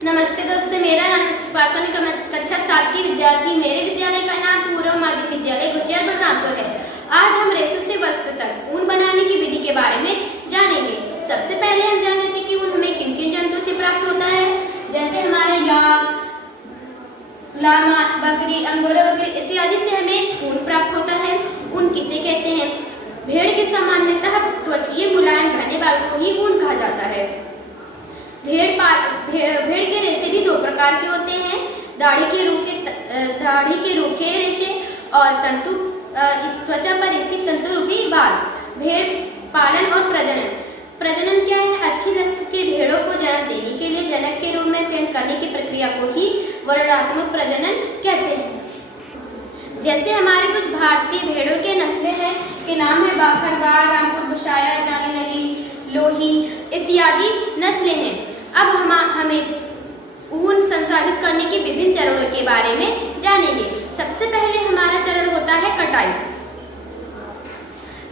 नमस्ते दोस्तों, मेरा नाम पासवानी कक्षा 7 की विद्यार्थी। मेरे विद्यालय का नाम पूर्व माध्यमिक विद्यालय गुजिया बलरामपुर है। आज हम रेशे से वस्त्र तक ऊन बनाने की विधि के बारे में जानेंगे। सबसे पहले हम जान लेते हैं कि ऊन हमें किन किन जंतुओं से प्राप्त होता है। जैसे हमारे याक, लामा, बकरी, अंगोरा बकरी इत्यादि से हमें ऊन प्राप्त होता है। ऊन किसे कहते हैं? भेड़ के सामान्यतः त्वचीय मुलायम घने बाल को ही ऊन कहा जाता है। भेड़ के रेशे भी दो प्रकार के होते हैं, दाढ़ी के रूखे रेशे और तंतु त्वचा पर स्थित तंतु रूपी बाल। भेड़ पालन और प्रजनन क्या है? अच्छी नस्ल के भेड़ों को जन्म देने के लिए जनक के रूप में चयन करने की प्रक्रिया को ही वर्णात्मक प्रजनन कहते हैं। जैसे हमारे कुछ भारतीय भेड़ों के नस्लें हैं के नाम है बाखरबाग, रामपुर बुशाया, नाली, लोही इत्यादि नस्लें हैं। अब हमें ऊन संसाधित करने के विभिन्न चरणों के बारे में जानेंगे। सबसे पहले हमारा चरण होता है कटाई।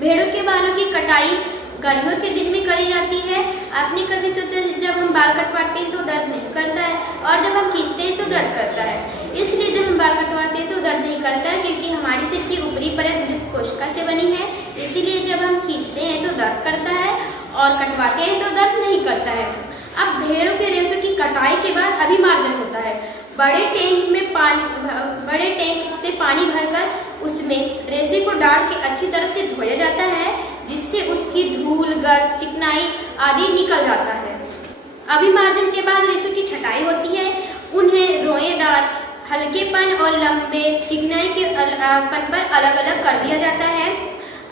भेड़ों के बालों की कटाई गर्मियों के दिन में करी जाती है। आपने कभी सोचा जब हम बाल कटवाते हैं तो दर्द नहीं करता है और जब हम खींचते हैं तो दर्द करता है? इसलिए जब हम बाल कटवाते हैं तो दर्द नहीं करता है, क्योंकि हमारी सिर की ऊपरी परत मृत कोशिका से बनी है। इसीलिए जब हम खींचते हैं तो दर्द करता है और कटवाते हैं तो दर्द नहीं करता है। अब भेड़ों के रेशों की कटाई के बाद अभिमार्जन होता है। बड़े टैंक से पानी भरकर उसमें रेशे को डाल के अच्छी तरह से धोया जाता है, जिससे उसकी धूल, गर्द, चिकनाई आदि निकल जाता है। अभिमार्जन के बाद रेशों की छटाई होती है। उन्हें रोएदार, हल्केपन और लंबे चिकनाई के पन पर अलग अलग कर दिया जाता है।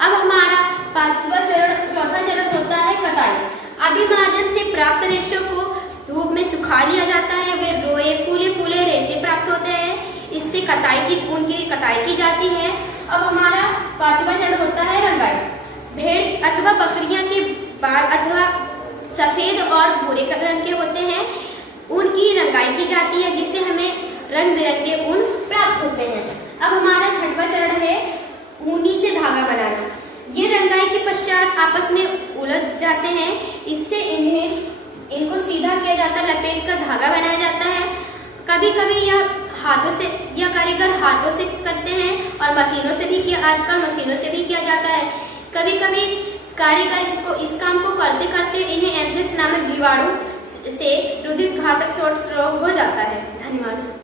अब हमारा चौथा चरण होता है कताई। अभिमार्जन से प्राप्त रेशों को धूप में सुखा लिया जाता है। वे रोए फूले रेशे प्राप्त होते हैं। इससे ऊन की कताई की जाती है। अब हमारा पांचवा चरण होता है रंगाई। भेड़ अथवा बकरियां के बाल अथवा सफेद और भूरे रंग के होते हैं। ऊन की रंगाई की जाती है, जिससे हमें रंग बिरंगे ऊन प्राप्त होते हैं। अब हमारा छठवां चरण है ऊनी से धागा बनाना। ये रंगाई के पश्चात आपस में उलझ जाते हैं। इससे इनको सीधा किया जाता है, लपेट कर धागा बनाया जाता है। कभी कभी यह कारीगर हाथों से करते हैं और आजकल मशीनों से भी किया जाता है। कभी कभी कारीगर इस काम को करते करते इन्हें एंथ्रेक्स नामक जीवाणु से रुधिर घातक रोग हो जाता है। धन्यवाद।